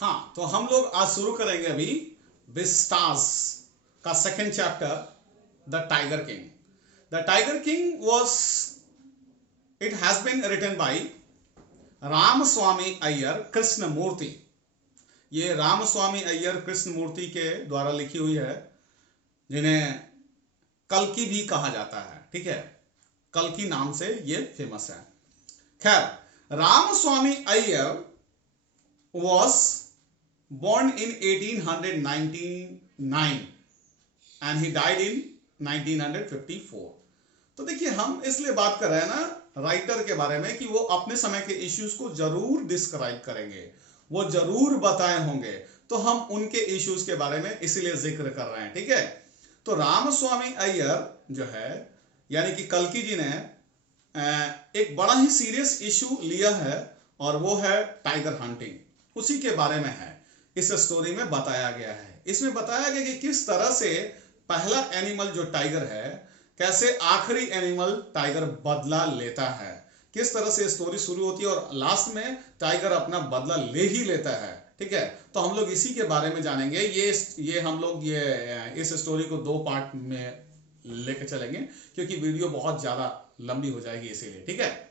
हाँ, तो हम लोग आज शुरू करेंगे अभी विस्टास का second chapter, the tiger king. The tiger king was it has been written by Ramaswamy Iyer Krishnamurthy. ये रामस्वामी अय्यर कृष्णमूर्ति के द्वारा लिखी हुई है, जिन्हें कल्कि भी कहा जाता है। ठीक है, कल्कि नाम से ये फेमस है। खैर, Ramaswamy Iyer was born in 1899 and he died in 1954। तो देखिए, हम इसलिए बात कर रहे हैं ना राइटर के बारे में कि वो अपने समय के इश्यूज को जरूर डिस्क्राइब करेंगे, वो जरूर बताए होंगे, तो हम उनके इश्यूज के बारे में इसीलिए जिक्र कर रहे हैं। ठीक है, तो रामस्वामी अय्यर जो है, यानी कि कल्कि जी ने एक बड़ा ही सीरियस इशू लिया है, और वो है टाइगर हंटिंग। उसी के बारे में है, इस स्टोरी में बताया गया है। इसमें बताया गया कि किस तरह से पहला एनिमल जो टाइगर है, कैसे आखिरी एनिमल टाइगर बदला लेता है, किस तरह से स्टोरी शुरू होती है और लास्ट में टाइगर अपना बदला ले ही लेता है। ठीक है, तो हम लोग इसी के बारे में जानेंगे। ये हम लोग इस स्टोरी को 2 पार्ट में लेकर चलेंगे, क्योंकि वीडियो बहुत ज्यादा लंबी हो जाएगी इसीलिए। ठीक है,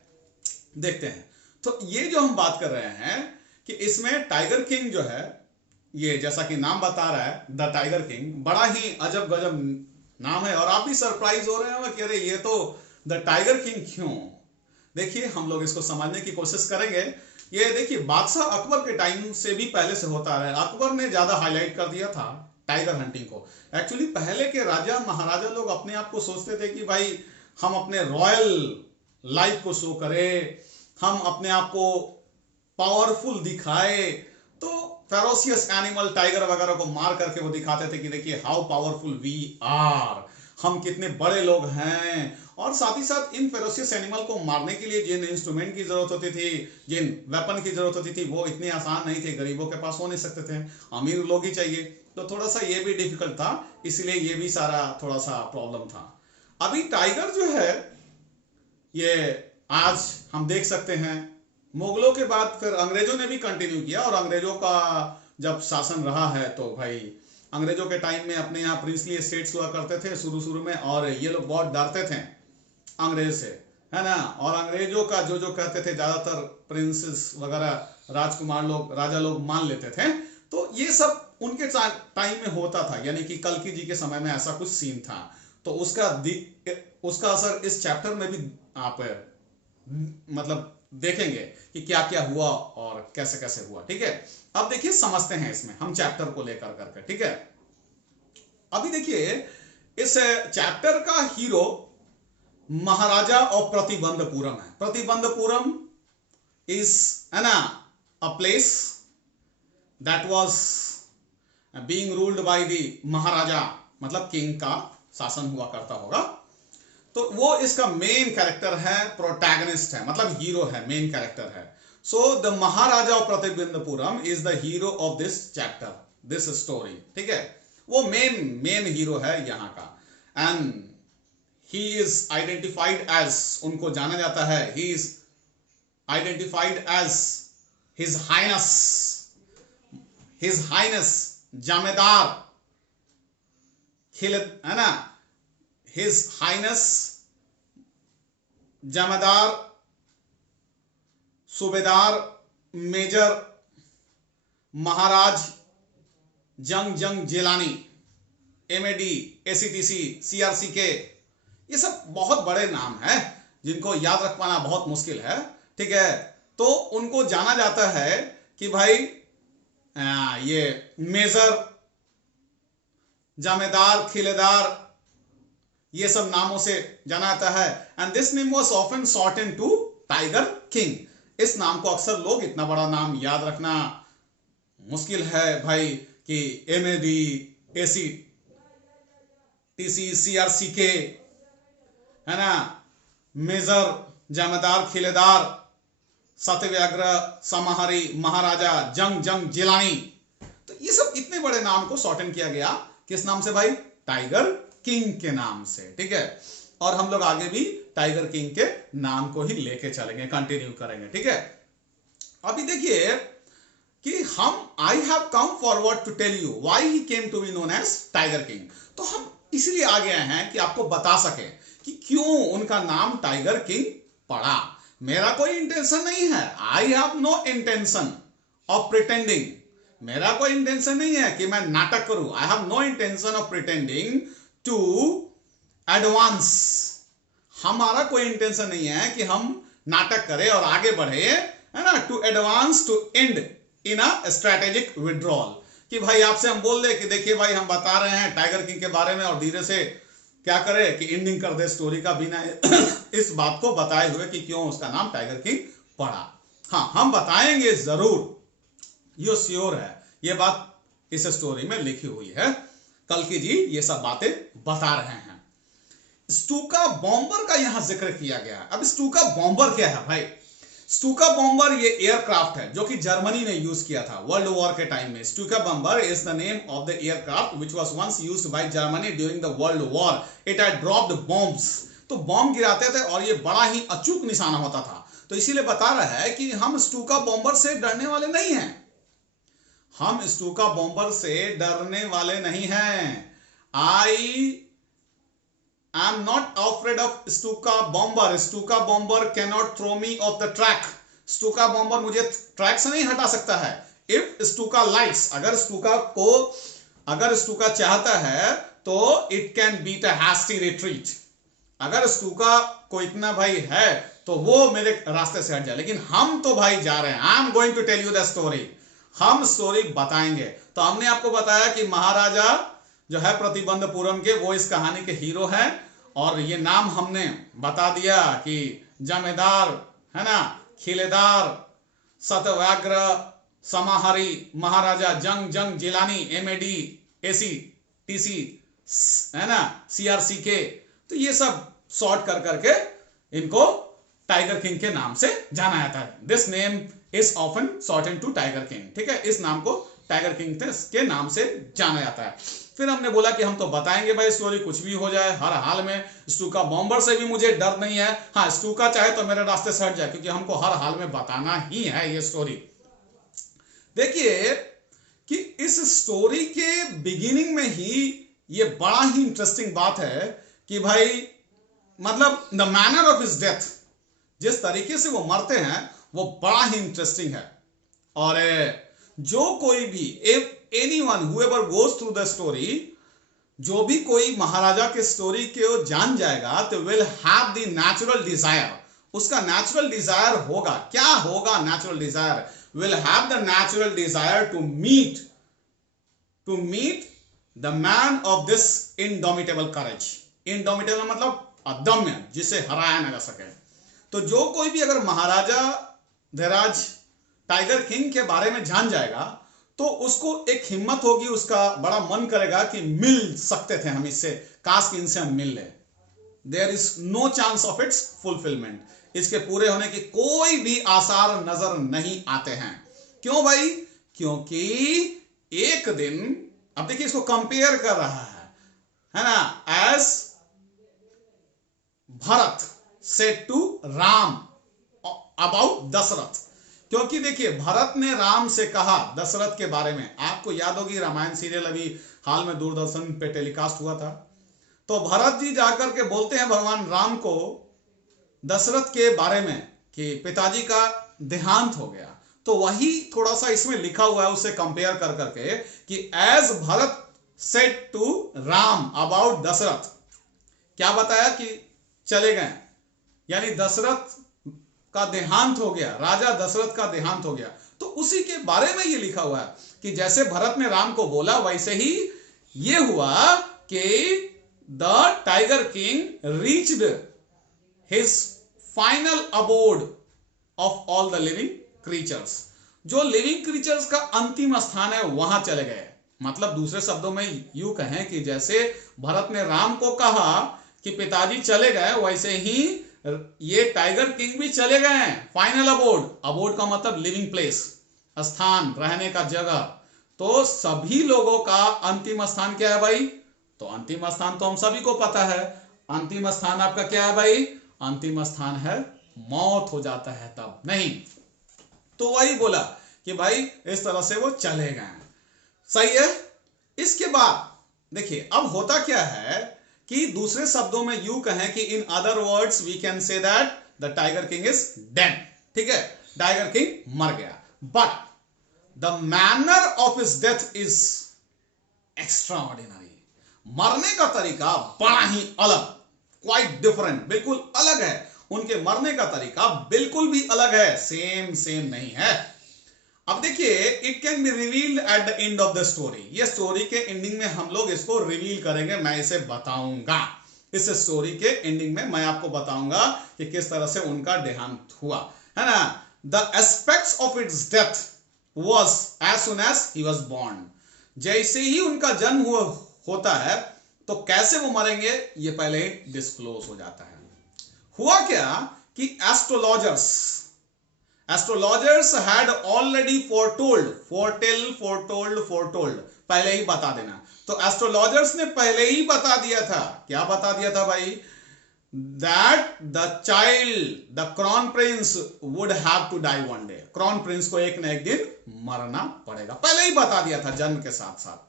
देखते हैं। तो ये जो हम बात कर रहे हैं कि इसमें टाइगर किंग जो है, ये जैसा कि नाम बता रहा है द टाइगर किंग, बड़ा ही अजब गजब नाम है। और आप भी सरप्राइज हो रहे हो कि अरे ये तो द टाइगर किंग क्यों। देखिए, हम लोग इसको समझने की कोशिश करेंगे। ये देखिए, बादशाह अकबर के टाइम से भी पहले से होता है। अकबर ने ज्यादा हाईलाइट कर दिया था टाइगर हंटिंग को। एक्चुअली पहले के राजा महाराजा लोग अपने आप को सोचते थे कि भाई हम अपने रॉयल लाइफ को शो करें, हम अपने आप को पावरफुल दिखाए, तो फेरोसियस एनिमल टाइगर वगैरह को मार करके वो दिखाते थे कि देखिए हाउ पावरफुल वी आर, हम कितने बड़े लोग हैं। और साथ ही साथ इन फेरोसियस एनिमल को मारने के लिए जिन इंस्ट्रूमेंट की जरूरत होती थी, जिन वेपन की जरूरत होती थी, वो इतने आसान नहीं थे, गरीबों के पास हो नहीं सकते थे, अमीर लोग ही चाहिए। तो थोड़ा सा ये भी डिफिकल्ट था, इसलिए ये भी सारा थोड़ा सा प्रॉब्लम था। अभी टाइगर जो है, ये आज हम देख सकते हैं, मुगलों के बाद फिर अंग्रेजों ने भी कंटिन्यू किया। और अंग्रेजों का जब शासन रहा है, तो भाई अंग्रेजों के टाइम में अपने यहाँ प्रिंसली स्टेट्स हुआ करते थे शुरू शुरू में, और ये लोग बहुत डरते थे अंग्रेज से, है ना। और अंग्रेजों का जो जो कहते थे, ज्यादातर प्रिंसेस वगैरह, राजकुमार लोग, राजा लोग मान लेते थे। तो ये सब उनके टाइम में होता था, यानी कि कल्कि जी के समय में ऐसा कुछ सीन था। तो उसका असर इस चैप्टर में भी आप मतलब देखेंगे कि क्या क्या हुआ और कैसे कैसे हुआ। ठीक है, अब देखिए, समझते हैं इसमें हम चैप्टर को लेकर करके। ठीक है, अभी देखिए, इस चैप्टर का हीरो महाराजा और प्रतिबंधपुरम है। प्रतिबंधपुरम इज है ना a place that was being ruled by the maharaja, मतलब किंग का शासन हुआ करता होगा। तो वो इसका मेन कैरेक्टर है, प्रोटैगनिस्ट है, मतलब हीरो है, मेन कैरेक्टर है। So the maharaja of Pratibindapuram is the hero of this chapter, this story. ठीक है, वो मेन हीरो है यहाँ का। And he is identified as, उनको जाना जाता है, he is identified as his highness Jamedar Khilad, है ना, हिज हाइनेस जमादार सूबेदार मेजर महाराज जंग जिलानी, MAD, ACTC, CRCK, ये सब बहुत बड़े नाम हैं जिनको याद रख पाना बहुत मुश्किल है। ठीक है, तो उनको जाना जाता है कि भाई ये मेजर, जामेदार, खिलेदार, ये सब नामों से जाना जाता है। And this name was often shortened to tiger king. इस नाम को अक्सर लोग, इतना बड़ा नाम याद रखना मुश्किल है भाई, कि MAD, ACTC, CRCK, है ना, मेजर, जामेदार, खिलेदार, सत्यव्याग्रह, समाहारी, महाराजा, जंग जिलानी, तो ये सब इतने बड़े नाम को शॉर्टन किया गया किस नाम से भाई? टाइगर किंग के नाम से। ठीक है, और हम लोग आगे भी टाइगर किंग के नाम को ही लेके चलेंगे, कंटिन्यू करेंगे। ठीक है, अभी देखिए, कि I have come forward to tell you why he came to be known as tiger king. तो हम इसलिए आ गए हैं कि आपको बता सके कि क्यों उनका नाम टाइगर किंग पड़ा। मेरा कोई इंटेंशन नहीं है, I have no intention of pretending, मेरा कोई इंटेंशन नहीं है कि मैं नाटक करूं। I have no intention of pretending to advance, हमारा कोई इंटेंशन नहीं है कि हम नाटक करें और आगे बढ़े, है ना, to advance to end in a strategic withdrawal, कि भाई आपसे हम बोल दे कि देखिए भाई हम बता रहे हैं टाइगर किंग के बारे में और धीरे से क्या करे कि एंडिंग कर दे स्टोरी का, बिना इस बात को बताए हुए कि क्यों उसका नाम टाइगर किंग पड़ा। हाँ, हम बताएंगे जरूर, ये श्योर है, ये बात इस स्टोरी में लिखी हुई है। कल्कि जी ये सब बातें बता रहे हैं। स्टूका बॉम्बर का यहां जिक्र किया गया। अब स्टूका बॉम्बर क्या है भाई? स्टूका बॉम्बर ये एयरक्राफ्ट है जो कि जर्मनी ने यूज किया था वर्ल्ड वॉर के टाइम में। Stuka bomber is the name of the aircraft which was once used by Germany during the world war. It had dropped bombs, तो बॉम्ब गिराते थे और ये बड़ा ही अचूक निशाना होता था। तो इसीलिए बता रहा है कि हम स्टूका बॉम्बर से डरने वाले नहीं हैं, हम स्टूका बॉम्बर से डरने वाले नहीं हैं। आई I'm not afraid of Stuka bomber. Stuka bomber cannot throw me off the track. Stuka bomber मुझे ट्रैक से नहीं हटा सकता है। If Stuka likes, अगर Stuka चाहता है तो it can beat a hasty retreat. अगर Stuka को इतना भाई है तो वो मेरे रास्ते से हट जाए, लेकिन हम तो भाई जा रहे हैं। I am going to tell you the story. हम स्टोरी बताएंगे। तो हमने आपको बताया कि महाराजा जो है प्रतिबंधपुरम के, वो इस कहानी के हीरो हैं, और ये नाम हमने बता दिया कि जमेदार, है ना, खिलेदार, सतव्याग्र, समाहारी, महाराजा जंग जिलानी, एमएडी, एसी, टीसी, है ना, सीआरसी के। तो ये सब शॉर्ट कर करके इनको टाइगर किंग के नाम से जाना जाता है। This name is often shortened to tiger king. ठीक है, इस नाम को टाइगर किंग के नाम से जाना जाता है। फिर हमने बोला कि हम तो बताएंगे भाई स्टोरी, कुछ भी हो जाए हर हाल में। स्टूका बॉम्बर से भी मुझे डर नहीं है। हाँ, स्टूका चाहे तो मेरे रास्ते से हट जाए, क्योंकि हमको हर हाल में बताना ही है ये स्टोरी। देखिए कि इस स्टोरी के बिगिनिंग में ही ये बड़ा ही इंटरेस्टिंग बात है कि भाई मतलब the manner of his death, जिस तरीके से वो मरते हैं वो बड़ा ही इंटरेस्टिंग है। और जो कोई भी, if anyone whoever goes through the story, जो भी कोई महाराजा के स्टोरी को जान जाएगा तो will have the natural desire, उसका नेचुरल डिजायर होगा। क्या होगा natural desire? Will have the natural desire to meet the man of this indomitable courage. Indomitable मतलब अदम्य, जिसे हराया न जा सके। तो जो कोई भी अगर महाराजा धीराज टाइगर किंग के बारे में जान जाएगा तो उसको एक हिम्मत होगी, उसका बड़ा मन करेगा कि मिल सकते थे हम इससे, काश कि इनसे हम मिल ले। There is no chance of its fulfilment, इसके पूरे होने के कोई भी आसार नजर नहीं आते हैं। क्यों भाई? क्योंकि एक दिन, अब देखिए इसको कंपेयर कर रहा है ना, as Bharat said to Ram about Dasharath. क्योंकि देखिए भरत ने राम से कहा दशरथ के बारे में, आपको याद होगी रामायण सीरियल अभी हाल में दूरदर्शन पे टेलीकास्ट हुआ था। तो भरत जी जाकर के बोलते हैं भगवान राम को दशरथ के बारे में कि पिताजी का देहांत हो गया। तो वही थोड़ा सा इसमें लिखा हुआ है, उससे कंपेयर कर करके कि as Bharat said to Ram about Dasharath, क्या बताया कि चले गए, यानी दशरथ का देहांत हो गया, राजा दशरथ का देहांत हो गया। तो उसी के बारे में ये लिखा हुआ है कि जैसे भरत ने राम को बोला वैसे ही ये हुआ कि the tiger king reached his final abode of all the living creatures. जो लिविंग क्रीचर्स का अंतिम स्थान है वहां चले गए। मतलब दूसरे शब्दों में यूं कहें कि जैसे भरत ने राम को कहा कि पिताजी चले गए, वैसे ही ये टाइगर किंग भी चले गए हैं फाइनल अबोर्ड। अबोर्ड का मतलब लिविंग प्लेस, स्थान, रहने का जगह। तो सभी लोगों का अंतिम स्थान क्या है भाई? तो अंतिम स्थान तो हम सभी को पता है। अंतिम स्थान आपका क्या है भाई? अंतिम स्थान है मौत हो जाता है तब, नहीं। तो वही बोला कि भाई इस तरह से वो चले गए। सही है। इसके बाद देखिए अब होता क्या है कि दूसरे शब्दों में यूं कहें कि in other words we can say that the tiger king is dead. ठीक है, टाइगर किंग मर गया, but the manner of his death is extraordinary. मरने का तरीका बड़ा ही अलग, क्वाइट डिफरेंट, बिल्कुल अलग है। उनके मरने का तरीका बिल्कुल भी अलग है, सेम नहीं है। अब देखिए, it can be revealed at the end of the story. ये स्टोरी के एंडिंग में हम लोग इसको रिवील करेंगे, मैं इसे बताऊंगा। इस स्टोरी के एंडिंग में मैं आपको बताऊंगा कि किस तरह से उनका देहांत हुआ, है ना। The aspects of its death was as soon as he was born. जैसे ही उनका जन्म होता है तो कैसे वो मरेंगे ये पहले ही डिस्क्लोज हो जाता है। हुआ क्या कि एस्ट्रोलॉजर्स हैड ऑलरेडी फोरटोल्ड, पहले ही बता देना। तो एस्ट्रोलॉजर्स ने पहले ही बता दिया था, क्या बता दिया था भाई, that the child the crown prince would have to die one day. Crown prince को एक न एक दिन मरना पड़ेगा, पहले ही बता दिया था जन्म के साथ साथ।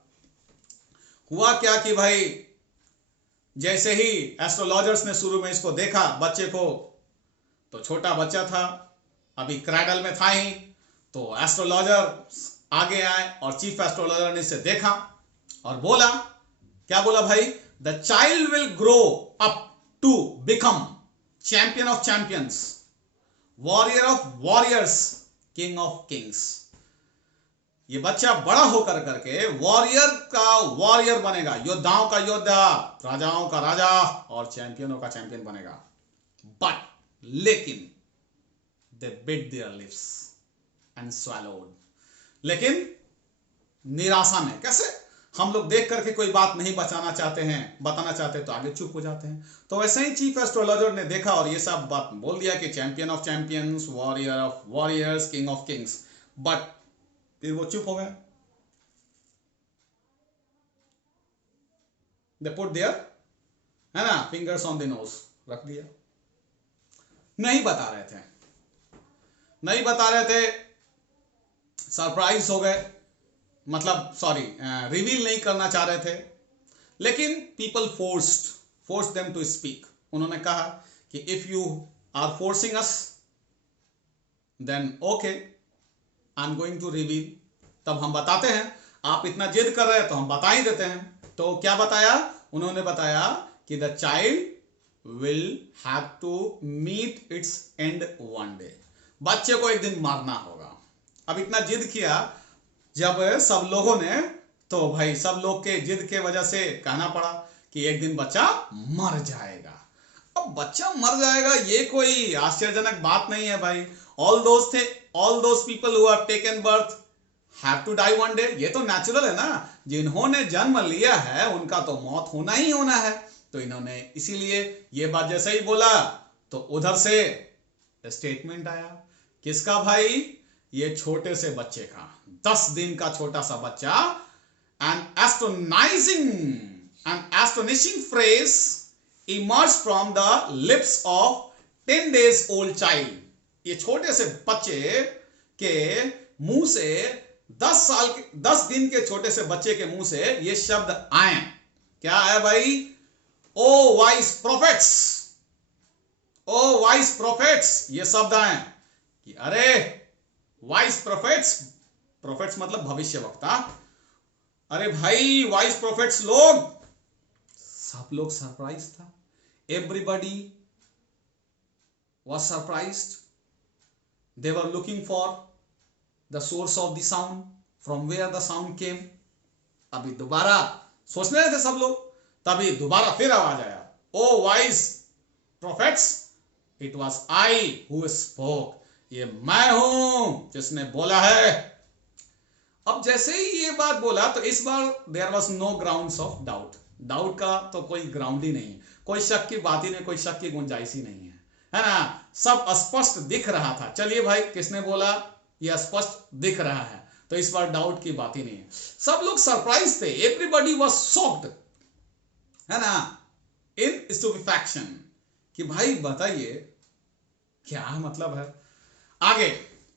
हुआ क्या कि भाई जैसे ही एस्ट्रोलॉजर्स ने शुरू में इसको देखा बच्चे को, तो छोटा बच्चा था, अभी क्रैडल में था ही, तो एस्ट्रोलॉजर आगे आए और चीफ एस्ट्रोलॉजर ने इसे देखा और बोला, क्या बोला भाई, the child will grow up to become champion of champions, warrior of warriors, king of kings. ये बच्चा बड़ा होकर करके वॉरियर का वॉरियर बनेगा, योद्धाओं का योद्धा, राजाओं का राजा और चैंपियनों का चैंपियन बनेगा। बट लेकिन they bit their lips and swallowed। लेकिन निराशा में, कैसे हम लोग देख करके कोई बात नहीं बताना चाहते तो आगे चुप हो जाते हैं। तो वैसे ही चीफ एस्ट्रोलॉजर ने देखा और ये सब बात बोल दिया कि champion of champions, warrior of warriors, king of Kings, but फिर वो चुप हो गए। दे पुट देयर, है ना, फिंगर्स ऑन द नोज, रख दिया, नहीं बता रहे थे, सरप्राइज हो गए, मतलब सॉरी, रिवील नहीं करना चाह रहे थे। लेकिन people forced them to speak. उन्होंने कहा कि if you are forcing us then okay, I am going to reveal. तब हम बताते हैं, आप इतना जिद कर रहे हैं तो हम बता ही देते हैं। तो क्या बताया उन्होंने, बताया कि the child will have to meet its end one day. बच्चे को एक दिन मारना होगा। अब इतना जिद किया जब सब लोगों ने, तो भाई सब लोग के जिद के वजह से कहना पड़ा कि एक दिन बच्चा मर जाएगा। अब बच्चा मर जाएगा ये कोई आश्चर्यजनक बात नहीं है भाई। All those people who have taken birth have to die one day. ये तो नेचुरल है ना, जिन्होंने जन्म लिया है उनका तो मौत होना ही होना है। तो इन्होंने इसीलिए ये बात जैसे ही बोला तो उधर से स्टेटमेंट आया, किसका भाई, ये छोटे से बच्चे का, 10 दिन का छोटा सा बच्चा। an astonishing phrase emerged from the lips of 10 days old child। ये छोटे से बच्चे के मुंह से 10 दिन के छोटे से बच्चे के मुंह से ये शब्द आए। क्या है भाई, ओ वाइस प्रोफेट्स, ये शब्द आए कि अरे वाइस प्रोफेट्स मतलब भविष्यवक्ता। अरे भाई वाइस प्रोफेट्स लोग, सब लोग सरप्राइज था। Everybody was surprised। they were looking for the source of the sound, from where the sound came। अभी दोबारा सोचने रहे थे सब लोग, तभी दोबारा फिर आवाज आया, O wise prophets, it was I who spoke. ये मैं हूं जिसने बोला है। अब जैसे ही ये बात बोला तो इस बार there was no grounds of doubt का तो कोई ग्राउंड ही नहीं, कोई शक की बात ही नहीं, कोई शक की गुंजाइश ही नहीं है ना। सब स्पष्ट दिख रहा था। चलिए भाई किसने बोला, ये स्पष्ट दिख रहा है, तो इस बार डाउट की बात ही नहीं है। सब लोग सरप्राइज थे, एवरीबॉडी वाज शॉक्ड, है ना, इन स्टुपेफैक्शन, कि भाई बताइए क्या मतलब है। आगे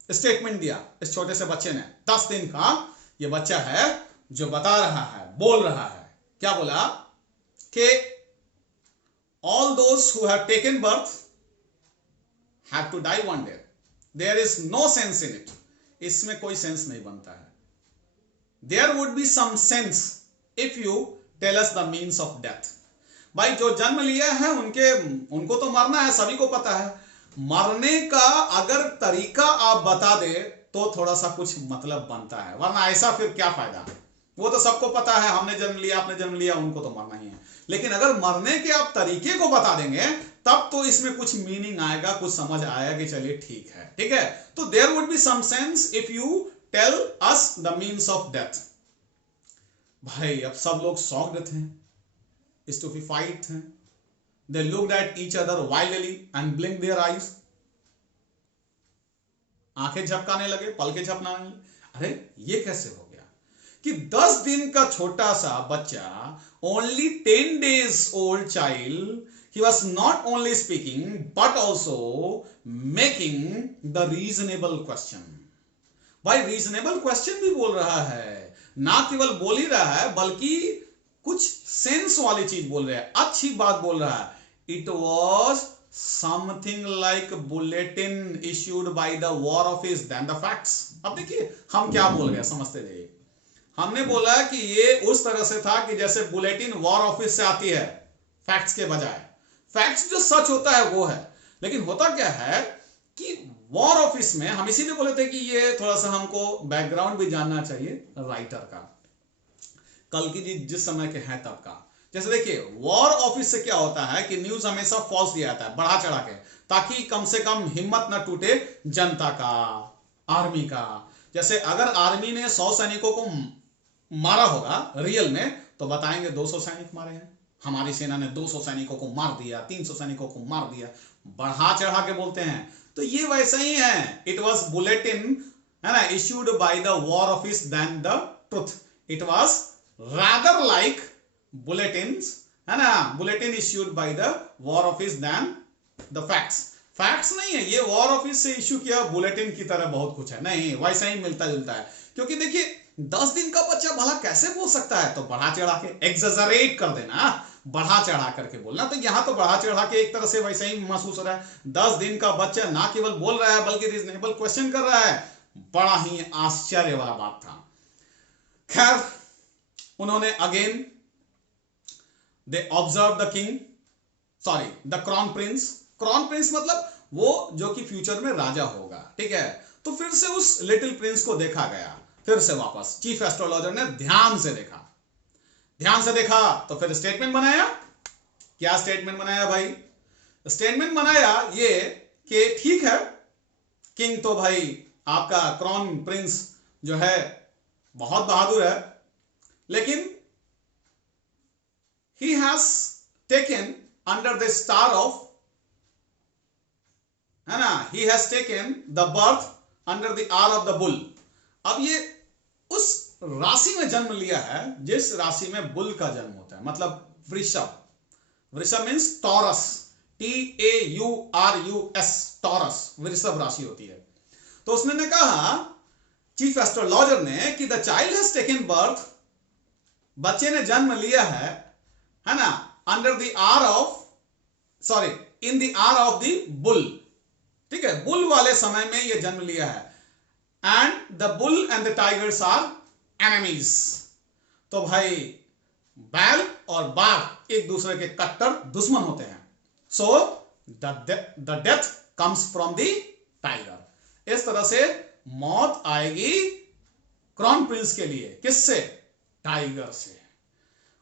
स्टेटमेंट दिया इस छोटे से बच्चे ने, 10 दिन का ये बच्चा है जो बता रहा है, बोल रहा है। क्या बोला कि all those who have taken birth have to die one day. There is no sense in it. इसमें कोई सेंस नहीं बनता है। There would be some sense if you tell us the means of death. भाई जो जन्म लिया है उनको तो मरना है, सभी को पता है। मरने का अगर तरीका आप बता दे तो थोड़ा सा कुछ मतलब बनता है, वरना ऐसा फिर क्या फायदा। वो तो सबको पता है, हमने जन्म लिया, आपने जन्म लिया, उनको तो मरना ही है। लेकिन अगर मरने के आप तरीके को बता देंगे तब तो इसमें कुछ मीनिंग आएगा, कुछ समझ आएगा कि चलिए ठीक है, ठीक है। तो there would be some sense if you tell us the means of death. भाई अब सब लोग शॉक्ड थे, स्टूपेफाइड थे। They looked at each other wildly and blinked their eyes. आंखें झपकाने लगे, पलकें झपकाने लगे। अरे ये कैसे हो गया कि 10 दिन का छोटा सा बच्चा, only 10 days old child, he was not only speaking but also making the reasonable question. भाई रीजनेबल क्वेश्चन भी बोल रहा है, ना केवल बोल ही रहा है बल्कि कुछ सेंस वाली चीज बोल रहा है, अच्छी बात बोल रहा है। It was something like bulletin issued by the war office than the facts. अब देखिए हम क्या बोल रहे हैं, समझते रहिए। हमने बोला कि ये उस तरह से था कि जैसे बुलेटिन वॉर ऑफिस से आती है फैक्ट्स के बजाय। फैक्ट्स जो सच होता है वो है, लेकिन होता क्या है कि वॉर ऑफिस में हम इसीलिए बोले थे कि ये थोड़ा सा हमको बैकग्राउंड भी जानना चाहिए राइटर का, कल की जिस समय के हैं तब का। जैसे देखिए वॉर ऑफिस से क्या होता है कि न्यूज हमेशा फॉल्स दिया जाता है, बढ़ा चढ़ा के, ताकि कम से कम हिम्मत ना टूटे जनता का, आर्मी का। जैसे अगर आर्मी ने 100 सैनिकों को मारा होगा रियल में तो बताएंगे 200 सैनिक मारे हैं, हमारी सेना ने 200 सैनिकों को मार दिया, 300 सैनिकों को मार दिया, बढ़ा चढ़ा के बोलते हैं। तो ये वैसा ही है, इट वॉज बुलेटिन है ना issued by the war office than the truth. It was rather like bulletins है ना, bulletin issued by the war office than the facts. Facts नहीं है ये, वॉर ऑफिस से इश्यू किया बुलेटिन की तरह बहुत कुछ है, नहीं वैसा ही मिलता जुलता है। क्योंकि देखिए 10 दिन का बच्चा भला कैसे बोल सकता है, तो बढ़ा चढ़ा के एग्जैजरेट कर देना, बढ़ा चढ़ा करके बोलना। तो यहां तो बढ़ा चढ़ा के एक तरह से वैसा ही महसूस हो रहा है। 10 दिन का बच्चा ना केवल बोल रहा है बल्कि रीजनेबल क्वेश्चन कर रहा है, बड़ा ही आश्चर्य वाला बात था। खैर उन्होंने again they observe the king, sorry the crown prince. Crown prince मतलब वो जो कि फ्यूचर में राजा होगा, ठीक है। तो फिर से उस लिटिल प्रिंस को देखा गया, फिर से वापस चीफ एस्ट्रोलॉजर ने ध्यान से देखा, ध्यान से देखा तो फिर स्टेटमेंट बनाया। क्या स्टेटमेंट बनाया भाई? स्टेटमेंट बनाया ये कि ठीक है किंग तो भाई आपका क्रॉन प्रिंस जो है बहुत बहादुर है, लेकिन he has taken under the star of, है ना, he has taken the birth under the hour of the bull। अब ये उस राशि में जन्म लिया है जिस राशि में बुल का जन्म होता है, मतलब वृषभ। वृषभ मीन्स टॉरस, TAURUS, टॉरस वृषभ राशि होती है। तो उसने ने कहा चीफ एस्ट्रोलॉजर ने कि the child has taken birth, बच्चे ने जन्म लिया है ना, under the hour of, sorry in the hour of the bull, ठीक है, बुल वाले समय में यह जन्म लिया है। And the bull and the tigers are enemies. तो भाई बैल और बाघ एक दूसरे के कट्टर दुश्मन होते हैं। So the death comes from the tiger. इस तरह से मौत आएगी क्रॉन प्रिंस के लिए, किससे? टाइगर से।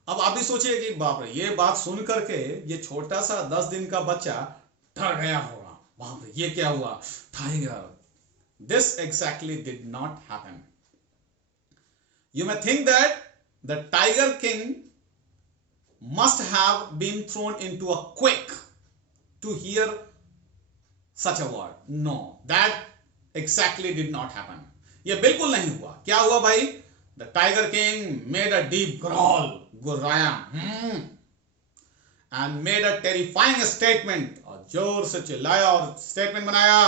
अब आप भी सोचिए कि बाप रे, ये बात सुन करके ये छोटा सा 10 दिन का बच्चा डर गया होगा, बाप रे ये क्या हुआ, tiger. This exactly did not happen. You may think that the Tiger King must have been thrown into a quake to hear such a word. No, that exactly did not happen. ये बिल्कुल नहीं हुआ। क्या हुआ भाई? The Tiger King made a deep growl, गुर्राया, and made a terrifying statement, और जोर से चिल्लाया और स्टेटमेंट बनाया।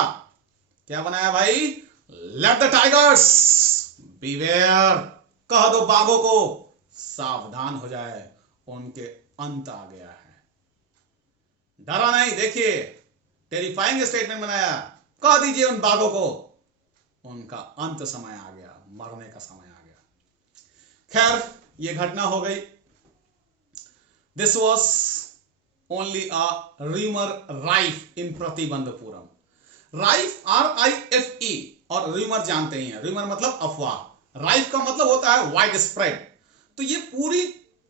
क्या बनाया भाई? लेट द टाइगर्स बीवेयर, कह दो बाघों को सावधान हो जाए, उनके अंत आ गया है। डरा नहीं, देखिए टेरिफाइंग स्टेटमेंट बनाया, कह दीजिए उन बाघों को उनका अंत समय आ गया, मरने का समय आ गया। खैर ये घटना हो गई। This was only a rumour rife in Pratibandapuram. Rife RIFE और रूमर जानते ही हैं, रूमर मतलब अफवाह, राइफ का मतलब होता है वाइड स्प्रेड। तो ये पूरी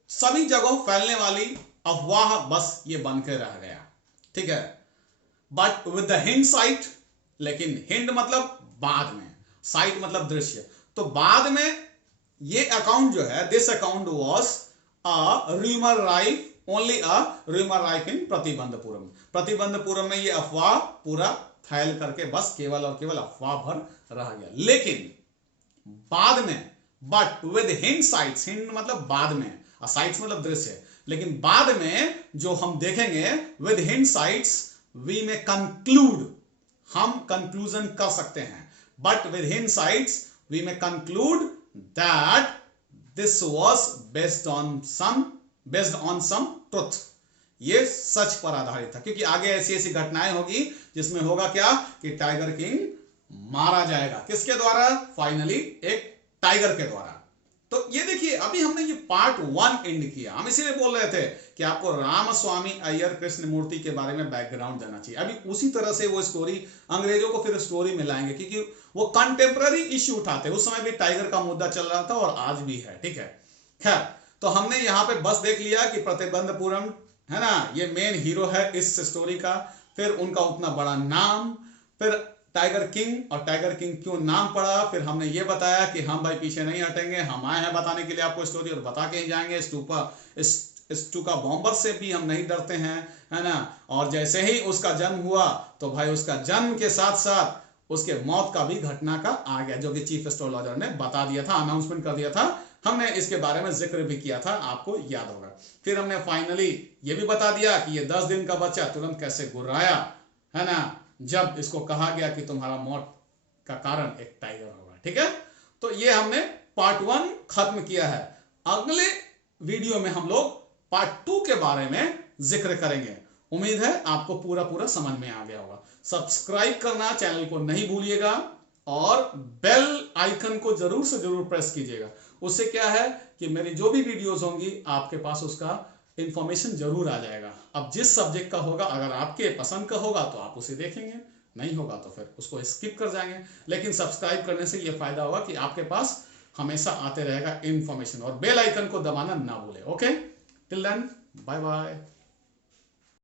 सभी जगहों फैलने वाली अफवाह बस ये बन के रह गया, ठीक है। But with the hind site, लेकिन हिंड मतलब बाद में, साइट मतलब दृश्य, तो बाद में ये अकाउंट जो है, this account was a rumour rife, only a rumour rife in Pratibandapuram. Pratibandapuram में ये अफवाह पूरा फैल करके बस केवल और केवल अफवाह भर रह गया। लेकिन बाद में, but with hind sites, hind मतलब बाद में, साइट्स मतलब दृश्य, लेकिन बाद में जो हम देखेंगे with hindsights we may conclude, हम कंक्लूजन कर सकते हैं, but with hindsights we may conclude that this was based on some truth, ये सच पर आधारित था, क्योंकि आगे ऐसी ऐसी घटनाएं होगी जिसमें होगा क्या कि टाइगर किंग मारा जाएगा। किसके द्वारा? फाइनली एक टाइगर के द्वारा। तो ये देखिए, अभी हमने ये पार्ट 1 एंड किया। हम इसीलिए बोल रहे थे कि आपको रामास्वामी अय्यर कृष्णमूर्ति के बारे में बैकग्राउंड जानना चाहिए। अभी उसी तरह से वो स्टोरी अंग्रेजों को फिर स्टोरी में लाएंगे, क्योंकि वो कंटेम्पररी इश्यू उठाते हैं। उस समय भी टाइगर का मुद्दा चल रहा था और आज भी है, ठीक है। खैर, तो हमने यहाँ पे बस देख लिया कि प्रतिबंधपुरम है ना, ये मेन हीरो है इस स्टोरी का, फिर उनका उतना बड़ा नाम, फिर टाइगर किंग और टाइगर किंग क्यों नाम पड़ा, फिर हमने ये बताया कि हम भाई पीछे नहीं हटेंगे, हम आए हैं बताने के लिए आपको स्टोरी, और बता के ही जाएंगे। स्टूका बॉम्बर से भी हम नहीं डरते हैं, है ना। और जैसे ही उसका जन्म हुआ तो भाई उसका जन्म के साथ साथ उसके मौत का भी घटना का आ गया, जो कि चीफ एस्ट्रोलॉजर ने बता दिया था, अनाउंसमेंट कर दिया था। हमने इसके बारे में जिक्र भी किया था, आपको याद होगा। फिर हमने फाइनली ये भी बता दिया कि ये 10 दिन का बच्चा तुरंत कैसे गुर्राया, है ना, जब इसको कहा गया कि तुम्हारा मौत का कारण एक टाइगर होगा, ठीक है। तो ये हमने पार्ट 1 खत्म किया है। अगले वीडियो में हम लोग पार्ट 2 के बारे में जिक्र करेंगे। उम्मीद है आपको पूरा पूरा समझ में आ गया होगा। सब्सक्राइब करना चैनल को नहीं भूलिएगा और बेल आइकन को जरूर से जरूर प्रेस कीजिएगा। उससे क्या है कि मेरी जो भी वीडियोस होंगी आपके पास उसका इंफॉर्मेशन जरूर आ जाएगा। अब जिस सब्जेक्ट का होगा, अगर आपके पसंद का होगा तो आप उसे देखेंगे, नहीं होगा तो फिर उसको स्किप कर जाएंगे। लेकिन सब्सक्राइब करने से यह फायदा होगा कि आपके पास हमेशा आते रहेगा इंफॉर्मेशन, और बेल आइकन को दबाना ना भूले। Okay, till then, bye bye.